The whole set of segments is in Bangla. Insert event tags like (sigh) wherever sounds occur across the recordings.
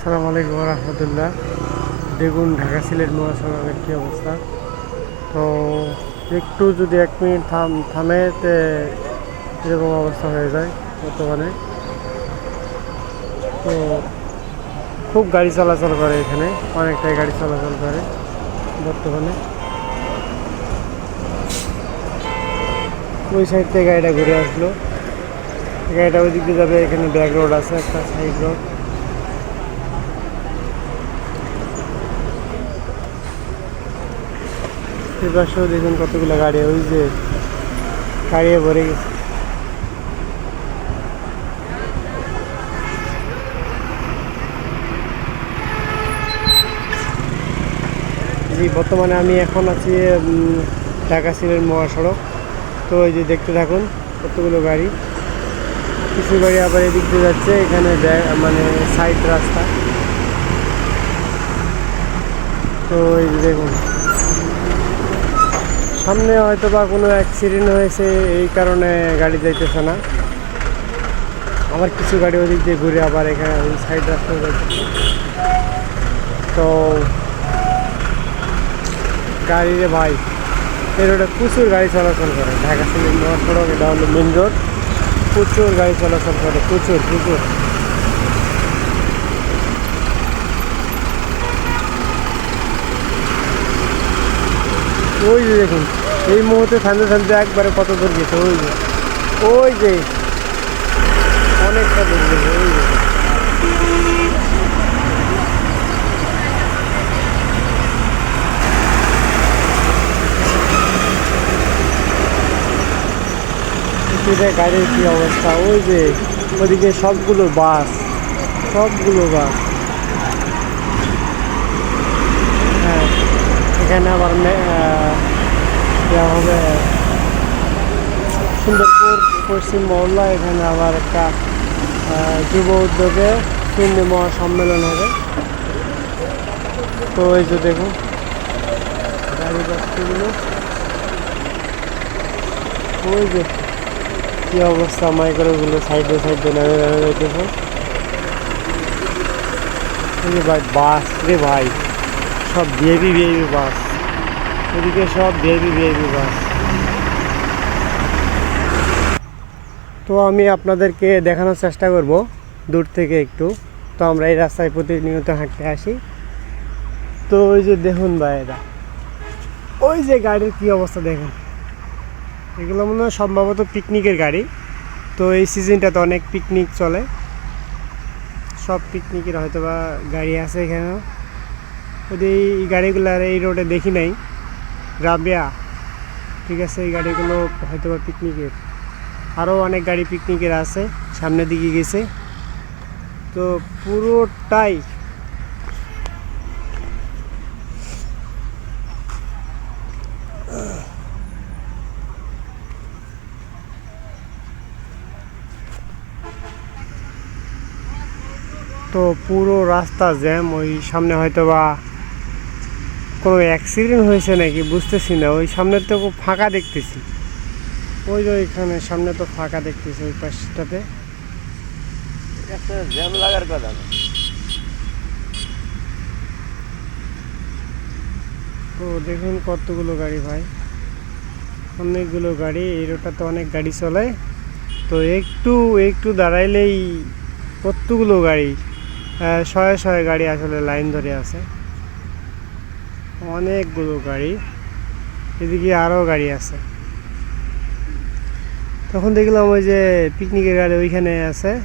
আসসালামু আলাইকুম রহমতুল্লাহ। দেখুন, ঢাকা সিলেট মহাসড়কের কী অবস্থা? তো একটু যদি এক মিনিট থাম থামে তে এরকম অবস্থা হয়ে যায় বর্তমানে। তো খুব গাড়ি চলাচল করে এখানে, অনেকটাই গাড়ি চলাচল করে বর্তমানে। ওই সাইড থেকে গাড়িটা ঘুরে আসলো। গাড়িটা ওই দিক যাবে, এখানে ব্যাক রোড আছে, একটা সাইড রোড এই পাশেও দেখুন কতগুলো গাড়ি, ওই যে গাড়ি ভরে গেছে। বর্তমানে আমি এখন আছি ঢাকা সিলেট মহাসড়ক। তো এই যে দেখতে থাকুন, কতগুলো গাড়ি। কিছু গাড়ি আবার এদিক দিয়ে যাচ্ছে, এখানে মানে সাইড রাস্তা। তো এই যে দেখুন। সামনে হয়তো বা কোনো অ্যাক্সিডেন্ট হয়েছে, এই কারণে গাড়ি যাইতেছে না। আমার কিছু গাড়ি ওদিক দিয়ে ঘুরে আবার এখানে ওই সাইড রাস্তা যাচ্ছে তো গাড়ি রে ভাই, এই রোডে প্রচুর গাড়ি চলাচল করে। ঢাকা সিলেট মহাসড়ক, এটা হলো মেন রোড প্রচুর গাড়ি চলাচল করে, প্রচুর প্রচুর। ওই যে দেখুন, এই মুহূর্তে থামতে থামতে একবারে কত দূর গেছে, ওই যে। ওই যে। অনেকটা দূর গেছে, ওই যে গাড়ির কী অবস্থা, ওই যে, ওদিকে সবগুলো বাস সবগুলো বাস হ্যাঁ এখানে আবার হবে, সুন্দরপুর, পশ্চিম মহল্লা, এখানে আবার একটা যুব উদ্যোগে শূন্য মহাসম্মেলন হবে। তো এই যে দেখুন গাড়ি বাসগুলো ওই যে কি অবস্থা, মাইক্রোগুলো সাইডে সাইডে নেমে নেমে যে ভাই, বাস রে ভাই। সব ভিআইপি ভিআইপি বাস। এদিকে সব ভিআইপি ভিআইপি বাস। তো আমি আপনাদেরকে দেখানোর চেষ্টা করব, দূর থেকে একটু। তো আমরা এই রাস্তায় প্রতিনিয়ত হাঁটতে আসি। তো ওই যে দেখুন ভাই এটা ওই যে গাড়ির কি অবস্থা দেখুন। এগুলো মনে হয় সম্ভবত পিকনিকের গাড়ি। তো এই সিজনটাতে অনেক পিকনিক চলে। সব পিকনিকের হয়তো বা গাড়ি আছে এখানেও। এই গাড়িগুলো আর এই রোডে দেখি নাই, রাবিয়া, ঠিক আছে, এই গাড়িগুলো হয়তো বা পিকনিকের আরও অনেক গাড়ি পিকনিকের আছে, সামনের দিকে গেছে। তো পুরোটাই তো পুরো রাস্তা জ্যাম ওই সামনে হয়তো বা কোনো অ্যাক্সিডেন্ট হয়েছে নাকি বুঝতেছি না। ওই সামনে তো ফাঁকা দেখতেছি। ওই যে ওইখানে সামনে তো ফাঁকা দেখতেছি ওই পাশটাতে। জ্যাম লাগার কথা না। তো দেখুন কতগুলো গাড়ি ভাই। অনেকগুলো গাড়ি এই রোডটাতে অনেক গাড়ি চলে। তো একটু একটু দাঁড়াইলেই কতগুলো গাড়ি শয়ে শয়ে গাড়ি আসলে লাইন ধরে আছে। অনেকগুলো গাড়ি। এদিকে আরও গাড়ি আছে। তখন দেখলাম ওই যে পিকনিকের গাড়ি ওইখানে আছে।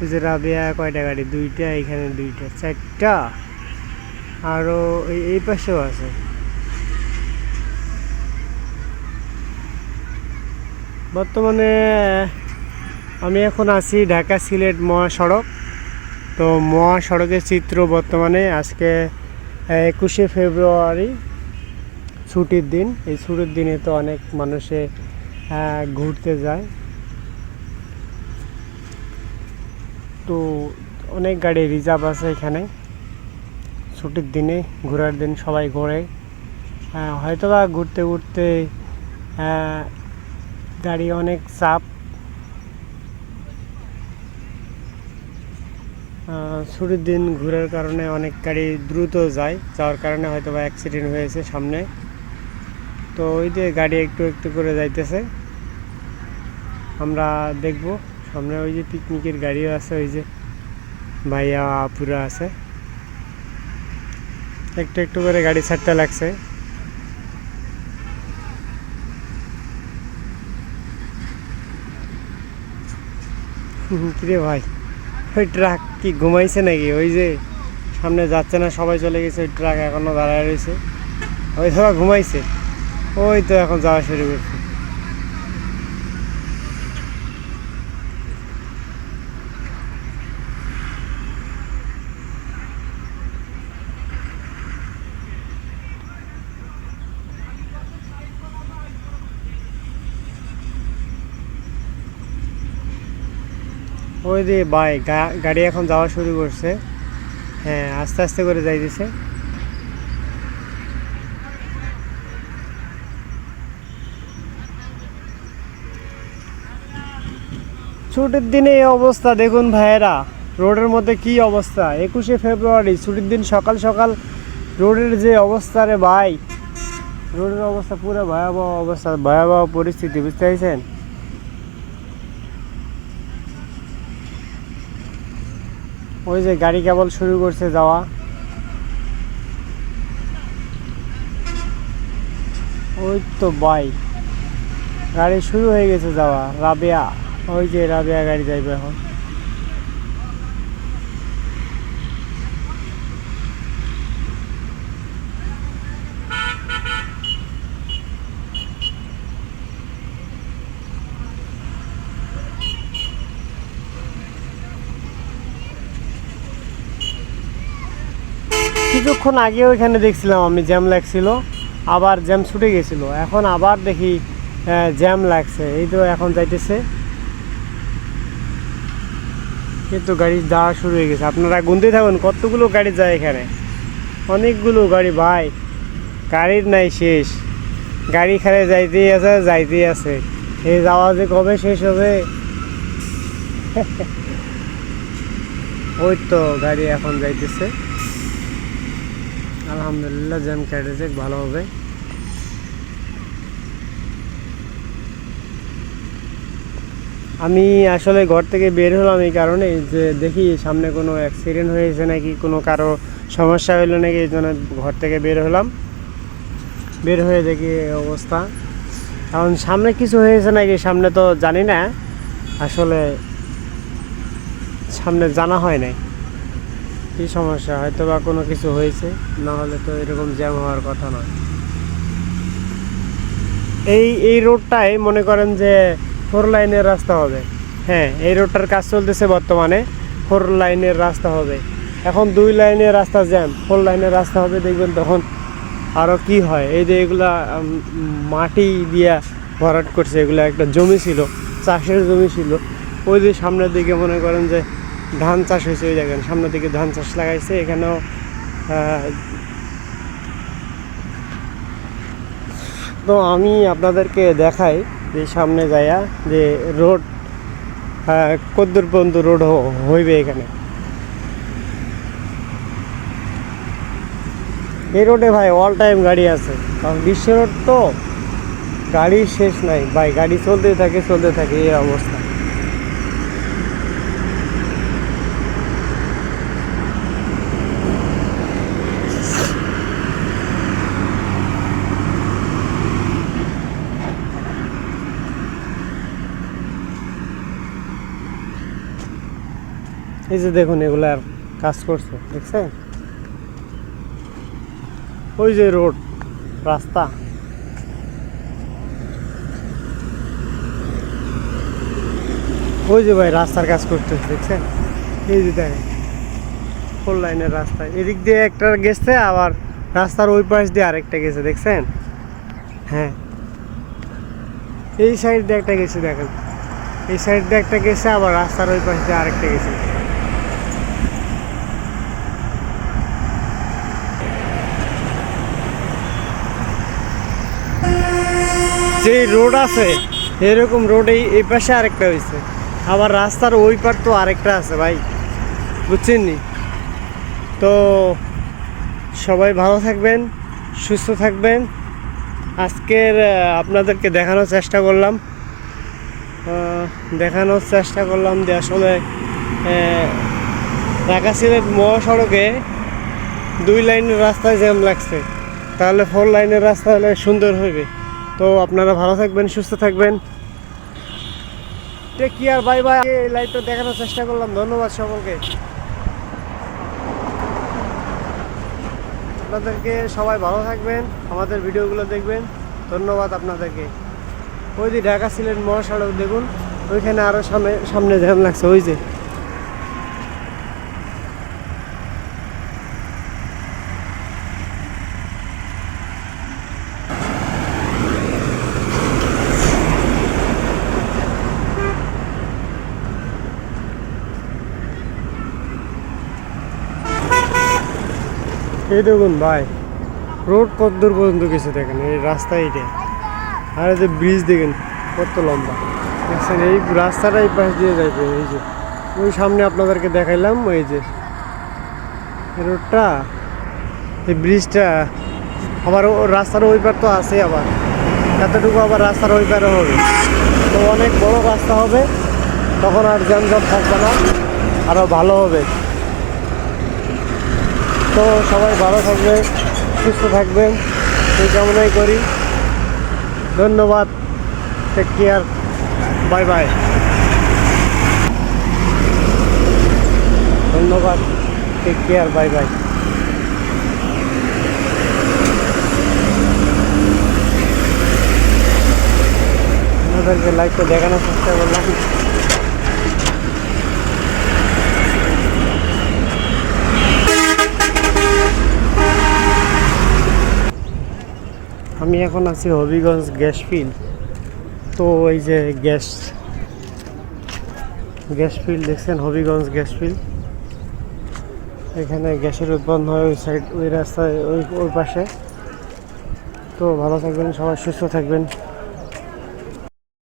ওই যে রাবিয়া কয়টা গাড়ি? দুইটা, এখানে দুইটা, চারটা। আরও এই এই পাশেও আছে। বর্তমানে আমি এখন আছি ঢাকা সিলেট মহাসড়ক। তো মহাসড়কের চিত্র বর্তমানে আজকে একুশে ফেব্রুয়ারি ছুটির দিন। এই ছুটির দিনে তো অনেক মানুষে ঘুরতে যায়। তো অনেক গাড়ি রিজার্ভ আছে এখানে। ছুটির দিনে ঘোরার দিন সবাই ঘোরে। আহ, হয়তো বা ঘুরতে ঘুরতে গাড়ি অনেক চাপ। ছুটির দিন ঘোরার কারণে অনেক গাড়ি দ্রুত যায়, যাওয়ার কারণে হয়তো বা অ্যাক্সিডেন্ট হয়েছে সামনে। তো ওই যে গাড়ি একটু একটু করে যাইতেছে। আমরা দেখব, সামনে ওই যে পিকনিকের গাড়িও আছে, ওই যে ভাইয়া আপুরা আছে। একটু একটু করে গাড়ি ছাড়তে লাগছে। কিরে ভাই? ওই ট্রাক কি ঘুমাইছে নাকি? ওই যে সামনে যাচ্ছে না, সবাই চলে গেছে, ওই ট্রাক এখনও দাঁড়ায় রয়েছে। ওই সবাই ঘুমাইছে। ওই তো এখন যাওয়া শুরু করছে। ওই যে বাই গাড়ি এখন যাওয়া শুরু করছে। হ্যাঁ আস্তে আস্তে করে যাইতেছে। ছুটির দিনে এই অবস্থা, দেখুন ভাইয়েরা, রোডের মধ্যে কি অবস্থা। একুশে ফেব্রুয়ারি, ছুটির দিন সকাল সকাল রোডের যে অবস্থা রে ভাই, রোডের অবস্থা পুরো ভয়াবহ অবস্থা, ভয়াবহ পরিস্থিতি, বুঝতে পারছেন? ওই যে গাড়ি কেবল শুরু করছে যাওয়া। ওই তো বাই গাড়ি শুরু হয়ে গেছে যাওয়া, রাবেয়া। ওই যে রাবেয়া গাড়ি যাইবে এখন। কিছুক্ষণ আগেও এখানে দেখছিলাম আমি জ্যাম লাগছিল, আবার জ্যাম ছুটে গেছিল। এখন আবার দেখি জ্যাম লাগছে। এই তো এখন যাইতেছে। কিন্তু গাড়ি যাওয়া শুরু হয়ে গেছে। আপনারা গুনতে থাকুন, কতগুলো গাড়ি যায় এখানে? অনেকগুলো গাড়ি, ভাই। গাড়ির নাই শেষ। গাড়ি খালে যাইতেই আছে যাইতেই আছে। এই যাওয়া যে কবে শেষ হবে? (laughs) ওই তো গাড়ি এখন যাইতেছে। আলহামদুলিল্লাহ, জ্যাম কেটেছে ভালো হবে। আমি আসলে ঘর থেকে বের হলাম এই কারণে যে দেখি সামনে কোনো অ্যাক্সিডেন্ট হয়েছে নাকি, কোনো কারও সমস্যা হলো নাকি, এই জন্য ঘর থেকে বের হলাম। বের হয়ে দেখি অবস্থা। কারণ সামনে কিছু হয়েছে নাকি, সামনে তো জানি না। আসলে সামনে জানা হয় নাই। কি সমস্যা? হয়তো বা কোনো কিছু হয়েছে না হলে তো এরকম জ্যাম হওয়ার কথা নয় এই এই রোডটাই মনে করেন যে ফোর লাইনের রাস্তা হবে। হ্যাঁ এই রোডটার কাজ চলতেছে বর্তমানে, ফোর লাইনের রাস্তা হবে। এখন দুই লাইনের রাস্তা জ্যাম, ফোর লাইনের রাস্তা হবে, দেখবেন তখন আরও কি হয়। এই যে এগুলা মাটি দিয়া ভরাট করছে, এগুলা একটা জমি ছিল, চাষের জমি ছিল। ওই যে সামনের দিকে মনে করেন যে ধান চাষ হয়েছে ওই দেখেন সামনের দিকে ধান চাষ লাগাইছে, এখানেও তো আমি আপনাদেরকে দেখাই যে সামনে যাইয়া যে রোড কদ্দূর পর্যন্ত রোড হইবে এখানে। এই রোডে ভাই অল টাইম গাড়ি আছে। কারণ বিশ্ব রোড তো গাড়ি শেষ নাই। ভাই, গাড়ি চলতে থাকে চলতে থাকে, এই অবস্থা। এই যে দেখুন এগুলার কাজ করছে দেখছেন ওই যে রোড, রাস্তা। ওই যে ভাই রাস্তার কাজ করতেছে দেখছেন এই যে দেখেন ফোর লাইনের রাস্তা? এদিক দিয়ে একটা গেছে, আবার রাস্তার ওই পাশ দিয়ে আরেকটা গেছে, দেখছেন? হ্যাঁ। এই সাইড দিয়ে একটা গেছে, দেখেন। এই সাইড দিয়ে একটা গেছে, আবার রাস্তার ওই পাশ দিয়ে আরেকটা গেছে। যে রোড আছে, এরকম রোড এই পাশে আরেকটা হয়েছে আবার রাস্তার ওই পার তো আরেকটা আছে ভাই, বুঝছেন নি? তো সবাই ভালো থাকবেন, সুস্থ থাকবেন। আজকের আপনাদেরকে দেখানোর চেষ্টা করলাম। দেখানোর চেষ্টা করলাম যে আসলে ঢাকা সিলেট মহাসড়কে দুই লাইনের রাস্তায় জ্যাম লাগছে। তাহলে ফোর লাইনের রাস্তা হলে সুন্দর হবে তো আপনারা ভালো থাকবেন, সুস্থ থাকবেন। টেক কেয়ার বাই বাই এই লাইভটা দেখানোর চেষ্টা করলাম। ধন্যবাদ সকলকে। আপনাদেরকে সবাই ভালো থাকবেন, আমাদের ভিডিওগুলো দেখবেন। ধন্যবাদ আপনাদেরকে। ওই যে ঢাকা সিলেট মহাসড়ক, দেখুন, ওইখানে আরও সামনে সামনে ধ্যান লাগছে, ওই যে। এই দেখুন ভাই, রোড কত দূর পর্যন্ত গেছে দেখেন, এই রাস্তা এইটা। আর এই যে ব্রিজ দেখেন, কত লম্বা। দেখছেন, এই রাস্তাটা এই পাশ দিয়ে যাইবে এই যে। ওই সামনে আপনাদেরকে দেখাইলাম ওই যে। রোডটা, এই ব্রিজটা আবার রাস্তার ওই পার তো আছে আবার। এতটুকু আবার রাস্তার ওই পারে হবে। তো অনেক বড় রাস্তা হবে, তখন আর যানজট থাকবে না আরও ভালো হবে। তো সবাই ভালো থাকবে, সুস্থ থাকবেন এই কামনাই করি। ধন্যবাদ। টেক কেয়ার বাই বাই ধন্যবাদ। টেক কেয়ার বাই বাই আপনাদেরকে লাইভটা দেখানোর চেষ্টা করলাম। আমি এখন আছি হবিগঞ্জ গ্যাস ফিল্ড। তো এই যে গ্যাস গ্যাস ফিল্ড দেখছেন, হবিগঞ্জ গ্যাস ফিল্ড। এখানে গ্যাসের উৎপন্ন হয় ওই সাইড ওই রাস্তায়, ওই ওই পাশে। তো ভালো থাকবেন, সবাই সুস্থ থাকবেন।